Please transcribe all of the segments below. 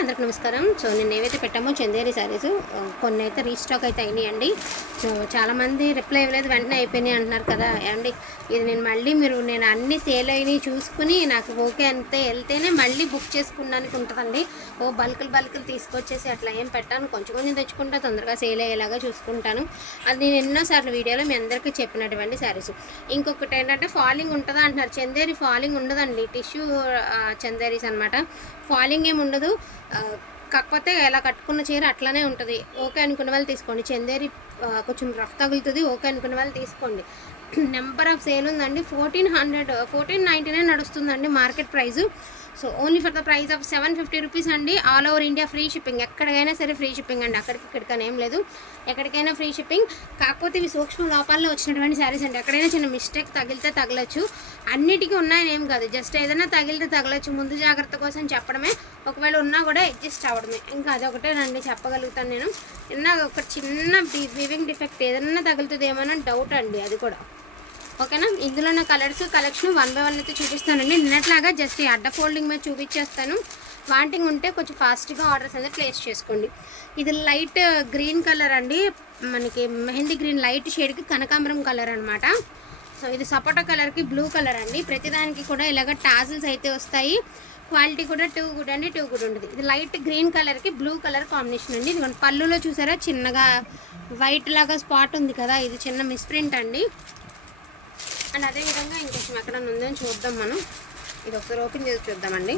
అందరికి నమస్కారం. సో నేను ఏవైతే పెట్టామో చందేరి శారీస్ కొన్ని అయితే రీస్టాక్ అయితే అయినాయండి. సో చాలామంది రిప్లై ఇవ్వలేదు, వెంటనే అయిపోయినాయి అంటున్నారు కదా అండి. ఇది నేను అన్ని సేల్ అయినవి చూసుకుని నాకు ఓకే అంతే వెళ్తేనే మళ్ళీ బుక్ చేసుకున్నానికి ఉంటుందండి. బల్కులు తీసుకొచ్చేసి అట్లా ఏం పెట్టాను, కొంచెం తెచ్చుకుంటా, తొందరగా సేల్ అయ్యేలాగా చూసుకుంటాను. అది నేను ఎన్నోసార్లు వీడియోలో మీ అందరికీ చెప్పినటువంటి శారీస్. ఇంకొకటి ఏంటంటే ఫాలింగ్ ఉంటుందా అంటున్నారు. చందేరి ఫాలింగ్ ఉండదండి, టిష్యూ చందేరీస్ అనమాట. ఫాలింగ్ ఏమి ఉండదు, కాకపోతే ఎలా కట్టుకున్న చీర అట్లానే ఉంటుంది. ఓకే అనుకున్న వాళ్ళు తీసుకోండి. చందేరి కొంచెం రఫ్ తగులుతుంది, ఓకే అనుకున్న వాళ్ళు తీసుకోండి. నెంబర్ ఆఫ్ సేల్ ఉందండి. 1499 నడుస్తుందండి market price. So only for the price of 750 rupees అండి. All over India free shipping, ఎక్కడికైనా సరే ఫ్రీ షిప్పింగ్ అండి. ఇక్కడికైనా ఏం లేదు, ఎక్కడికైనా ఫ్రీ షిప్పింగ్. కాకపోతే ఇవి సూక్ష్మ లోపాల్లో వచ్చినటువంటి శారీస్ అండి. ఎక్కడైనా చిన్న మిస్టేక్ తగిలితే తగలచ్చు, అన్నిటికీ ఉన్నాయని ఏం కాదు, జస్ట్ ఏదైనా తగిలితే తగలచ్చు. ముందు జాగ్రత్త కోసం చెప్పడమే, ఒకవేళ ఉన్నా కూడా అడ్జస్ట్ అవ్వడమే. ఇంకా అదొకటేనండి చెప్పగలుగుతాను నేను. ఒక చిన్న వీవింగ్ డిఫెక్ట్ ఏదైనా తగులుతుంది ఏమైనా డౌట్ అండి, అది కూడా ఓకేనా. ఇందులో నా కలెక్షన్ 1 by 1 అయితే చూపిస్తానండి. నిన్నట్లాగా జస్ట్ ఈ అడ్డ ఫోల్డింగ్ మీద చూపించేస్తాను. వాంటింగ్ ఉంటే కొంచెం ఫాస్ట్గా ఆర్డర్స్ అనేది ప్లేస్ చేసుకోండి. ఇది లైట్ గ్రీన్ కలర్ అండి, మనకి మెహందీ గ్రీన్ లైట్ షేడ్కి కనకాంబరం కలర్ అనమాట. సో ఇది సపోటా కలర్కి బ్లూ కలర్ అండి. ప్రతిదానికి కూడా ఇలాగ టాజిల్స్ అయితే వస్తాయి. క్వాలిటీ కూడా టూ గుడ్ ఉంటుంది. ఇది లైట్ గ్రీన్ కలర్కి బ్లూ కలర్ కాంబినేషన్ అండి. ఇది పళ్ళులో చూసారా చిన్నగా వైట్ లాగా స్పాట్ ఉంది కదా, ఇది చిన్న మిస్ప్రింట్ అండి. అండ్ అదేవిధంగా ఇంకొంచెం ఎక్కడ ఉందని చూద్దాం మనం. ఇది ఒకసారి ఓపెన్ చేసి చూద్దామండి.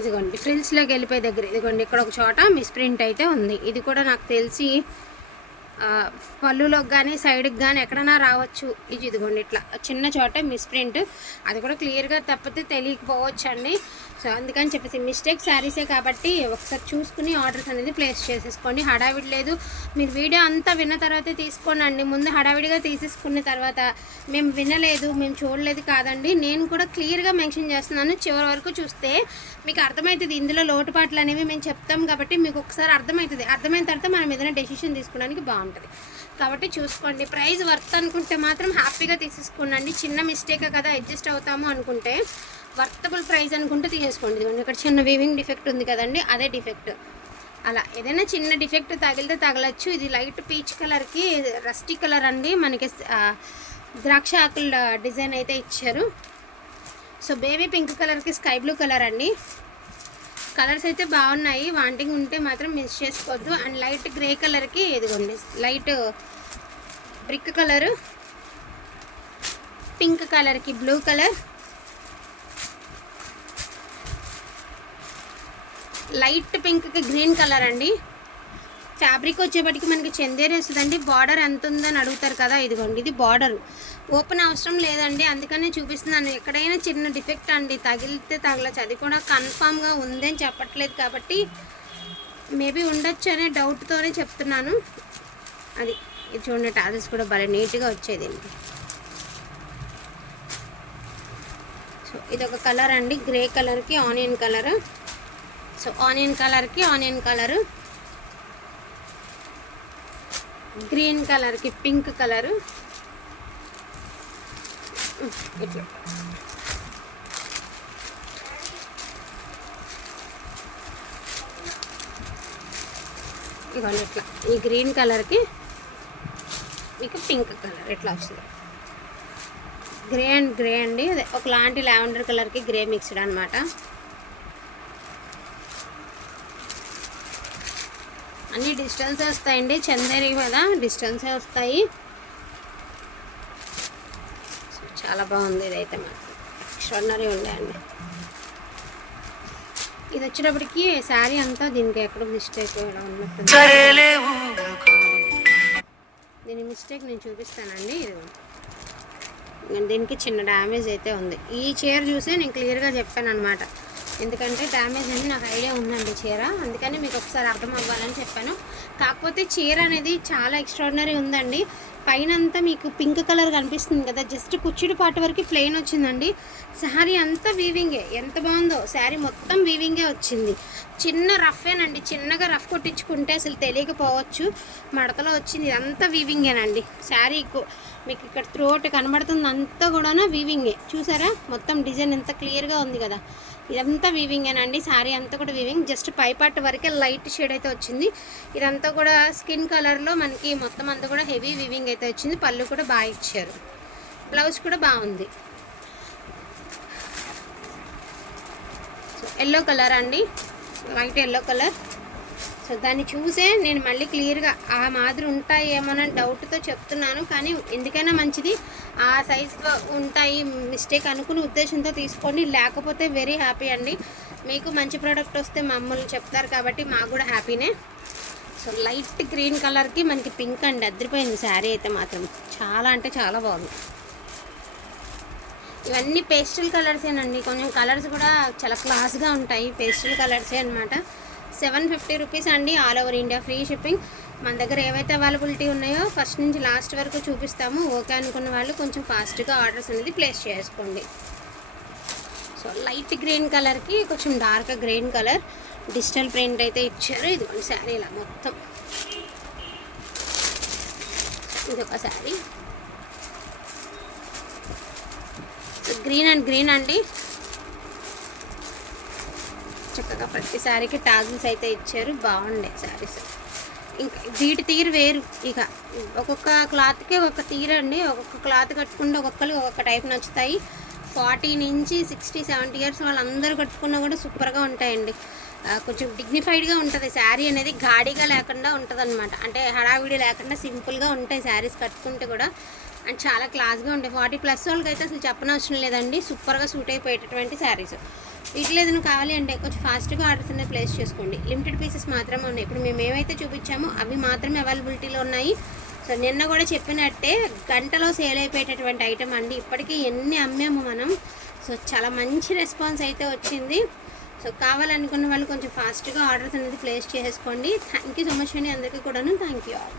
ఇదిగోండి ఫ్రిల్స్లోకి వెళ్ళిపోయే దగ్గర ఇదిగోండి ఇక్కడ ఒక చోట మిస్ప్రింట్ అయితే ఉంది. ఇది కూడా నాకు తెలిసి పళ్ళులోకి కానీ సైడ్కి కానీ ఎక్కడైనా రావచ్చు. ఇదిగోండి ఇట్లా చిన్న చోట మిస్ప్రింట్, అది కూడా క్లియర్గా తప్పితే తెలియకపోవచ్చు అండి. సో అందుకని చెప్పేసి మిస్టేక్ శారీసే కాబట్టి ఒకసారి చూసుకుని ఆర్డర్స్ అనేది ప్లేస్ చేసేసుకోండి. హడావిడి లేదు, మీరు వీడియో అంతా విన్న తర్వాతే తీసుకోనండి. ముందు హడావిడిగా తీసేసుకున్న తర్వాత మేము వినలేదు, మేము చూడలేదు కాదండి. నేను కూడా క్లియర్గా మెన్షన్ చేస్తున్నాను, చివరి వరకు చూస్తే మీకు అర్థమవుతుంది. ఇందులో లోటుపాట్లు అనేవి మేము చెప్తాం కాబట్టి మీకు ఒకసారి అర్థమవుతుంది. అర్థమైన తర్వాత మనం ఏదైనా డెసిషన్ తీసుకోవడానికి బాగుంటుంది. కాబట్టి చూసుకోండి. ప్రైస్ వర్త్ అనుకుంటే మాత్రం హ్యాపీగా తీసేసుకోండి. చిన్న మిస్టేకే కదా అడ్జస్ట్ అవుతాము అనుకుంటే, వర్తబుల్ ప్రైస్ అనుకుంటే తీసేసుకోండి. ఇదిగోండి ఇక్కడ చిన్న వీవింగ్ డిఫెక్ట్ ఉంది కదండి, అదే డిఫెక్ట్. అలా ఏదైనా చిన్న డిఫెక్ట్ తగిలితే తగలచ్చు. ఇది లైట్ పీచ్ కలర్కి రస్టీ కలర్ అండి, మనకి ద్రాక్ష ఆకుల డిజైన్ అయితే ఇచ్చారు. సో బేబీ పింక్ కలర్కి స్కై బ్లూ కలర్ అండి. కలర్స్ అయితే బాగున్నాయి, వాంటింగ్ ఉంటే మాత్రం మిస్ చేసుకోవద్దు. అండ్ లైట్ గ్రే కలర్కి ఇదిగోండి లైట్ బ్రిక్ కలరు, పింక్ కలర్కి బ్లూ కలర్, లైట్ పింక్కి గ్రీన్ కలర్ అండి. ఫ్యాబ్రిక్ వచ్చేపటికి మనకి చందేరి వస్తుందండి. బార్డర్ ఎంత ఉందని అడుగుతారు కదా, ఇదిగోండి ఇది బార్డర్. ఓపెన్ అవసరం లేదండి, అందుకనే చూపిస్తున్నాను. ఎక్కడైనా చిన్న డిఫెక్ట్ అండి, తగిలితే తగలచ్చు. అది కూడా కన్ఫామ్గా ఉందని చెప్పట్లేదు కాబట్టి మేబీ ఉండొచ్చు అనే డౌట్తోనే చెప్తున్నాను. ఇది చూడండి, టాజిల్స్ కూడా భలే నీట్గా వచ్చేదండి. సో ఇదొక కలర్ అండి, గ్రే కలర్కి ఆనియన్ కలర్. సో ఆనియన్ కలర్కి ఆనియన్ కలరు, గ్రీన్ కలర్కి పింక్ కలరు, ఇట్లా ఇవన్నీ ఇట్లా ఈ గ్రీన్ కలర్కి మీకు పింక్ కలర్ ఇట్లా వస్తుంది. గ్రే అండ్ గ్రే అండి, అదే ఒకలాంటి లావెండర్ కలర్కి గ్రే మిక్స్డ్ అనమాట. అన్ని డిస్టెన్సే వస్తాయండి, చందేరి మీద డిస్టెన్సే వస్తాయి. చాలా బాగుంది, ఇదైతే మాత్రం ఎక్స్ట్రాడినరీ ఉండేయండి. ఇది వచ్చేటప్పటికి శారీ అంతా దీనికి ఎక్కడ మిస్టేక్ ఇలా ఉన్నట్టు, దీని మిస్టేక్ నేను చూపిస్తానండి. దీనికి చిన్న డ్యామేజ్ అయితే ఉంది. ఈ చీర చూసి నేను క్లియర్గా చెప్పాను అనమాట, ఎందుకంటే డ్యామేజ్ అని నాకు ఐడియా ఉందండి చీర, అందుకని మీకు ఒకసారి అర్థం అవ్వాలని చెప్పాను. కాకపోతే చీర అనేది చాలా ఎక్స్ట్రాడినరీ ఉందండి. పైన అంతా మీకు పింక్ కలర్ కనిపిస్తుంది కదా, జస్ట్ కుచ్చిడి పాటు వరకు ప్లెయిన్ వచ్చిందండి. శారీ అంతా వీవింగే, ఎంత బాగుందో. శారీ మొత్తం వీవింగే వచ్చింది. చిన్న రఫేనండి, చిన్నగా రఫ్ కొట్టించుకుంటే అసలు తెలియకపోవచ్చు, మడతలో వచ్చింది. ఇదంతా వీవింగేనండి. శారీ మీకు ఇక్కడ త్రోట్ కనబడుతుంది అంతా కూడా వీవింగే. చూసారా మొత్తం డిజైన్ ఎంత క్లియర్గా ఉంది కదా, ఇదంతా వీవింగేనండి. శారీ అంతా కూడా వీవింగ్, జస్ట్ పై పార్ట్ వరకే లైట్ షేడ్ అయితే వచ్చింది. ఇదంతా కూడా స్కిన్ కలర్లో మనకి మొత్తం అంతా కూడా హెవీ వీవింగ్ అయితే వచ్చింది. పళ్ళు కూడా బాగా ఇచ్చారు, బ్లౌజ్ కూడా బాగుంది. సో ఎల్లో కలర్ అండి, వైట్ ఎల్లో కలర్. సో దాన్ని చూసే నేను మళ్ళీ క్లియర్గా ఆ మాదిరి ఉంటాయేమోనని డౌట్తో చెప్తున్నాను, కానీ ఎందుకైనా మంచిది ఆ సైజులో ఉంటాయి మిస్టేక్ అనుకుని ఉద్దేశంతో తీసుకోండి. లేకపోతే వెరీ హ్యాపీ అండి, మీకు మంచి ప్రోడక్ట్ వస్తే మమ్మల్ని చెప్తారు కాబట్టి మాకు కూడా హ్యాపీనే. సో లైట్ గ్రీన్ కలర్కి మనకి పింక్ అండి, అదిరిపోయింది శారీ అయితే మాత్రం. చాలా అంటే చాలా బాగుంది. ఇవన్నీ పేస్టల్ కలర్సేనండి, కొంచెం కలర్స్ కూడా చాలా క్లాస్గా ఉంటాయి. పేస్టల్ కలర్సే అనమాట. 750 రూపీస్ అండి, all over India free shipping. మన దగ్గర ఏవైతే అవైలబిలిటీ ఉన్నాయో ఫస్ట్ నుంచి లాస్ట్ వరకు చూపిస్తాము. ఓకే అనుకున్న వాళ్ళు కొంచెం ఫాస్ట్గా ఆర్డర్స్ అనేది ప్లేస్ చేసుకోండి. సో లైట్ గ్రీన్ కలర్కి కొంచెం dark green colour digital print అయితే ఇచ్చారు. ఇది ఒక శారీ ఇలా మొత్తం, ఇది ఒక శారీ గ్రీన్ అండ్ గ్రీన్ అండి. చక్కగా ప్రతి శారీకి టాజిల్స్ అయితే ఇచ్చారు, బాగుండే శారీస్. ఇంకా వీటి తీరు వేరు, ఇక ఒక్కొక్క క్లాత్కి ఒక్కొక్క తీరు అండి. ఒక్కొక్క క్లాత్ కట్టుకుంటే ఒక్కొక్కరికి ఒక్కొక్క టైప్ నచ్చుతాయి. 40 నుంచి 60, 70 ఇయర్స్ వాళ్ళందరూ కట్టుకున్నా కూడా సూపర్గా ఉంటాయండి. కొంచెం డిగ్నిఫైడ్గా ఉంటుంది శారీ అనేది, గాడిగా లేకుండా ఉంటుంది అనమాట. అంటే హడావిడి లేకుండా సింపుల్గా ఉంటాయి శారీస్ కట్టుకుంటే కూడా, అండ్ చాలా క్లాస్గా ఉంటాయి. 40+ వాళ్ళకి అయితే అసలు చెప్పనవసరం లేదండి, సూపర్గా సూట్ అయిపోయేటటువంటి శారీస్. వీటిలో ఏదైనా కావాలి అంటే కొంచెం ఫాస్ట్గా ఆర్డర్స్ అనేది ప్లేస్ చేసుకోండి. లిమిటెడ్ పీసెస్ మాత్రమే ఉన్నాయి. ఇప్పుడు మేము ఏమైతే చూపించామో అవి మాత్రమే అవైలబిలిటీలో ఉన్నాయి. సో నిన్న కూడా చెప్పినట్టే గంటలో సేల్ అయిపోయేటటువంటి ఐటమ్ అండి. ఇప్పటికీ ఎన్ని అమ్మాము మనం. సో చాలా మంచి రెస్పాన్స్ అయితే వచ్చింది. సో కావాలనుకున్న వాళ్ళు కొంచెం ఫాస్ట్గా ఆర్డర్స్ అనేది ప్లేస్ చేసుకోండి. థ్యాంక్ యూ సో మచ్ అండి అందరికీ కూడాను. Thank you all.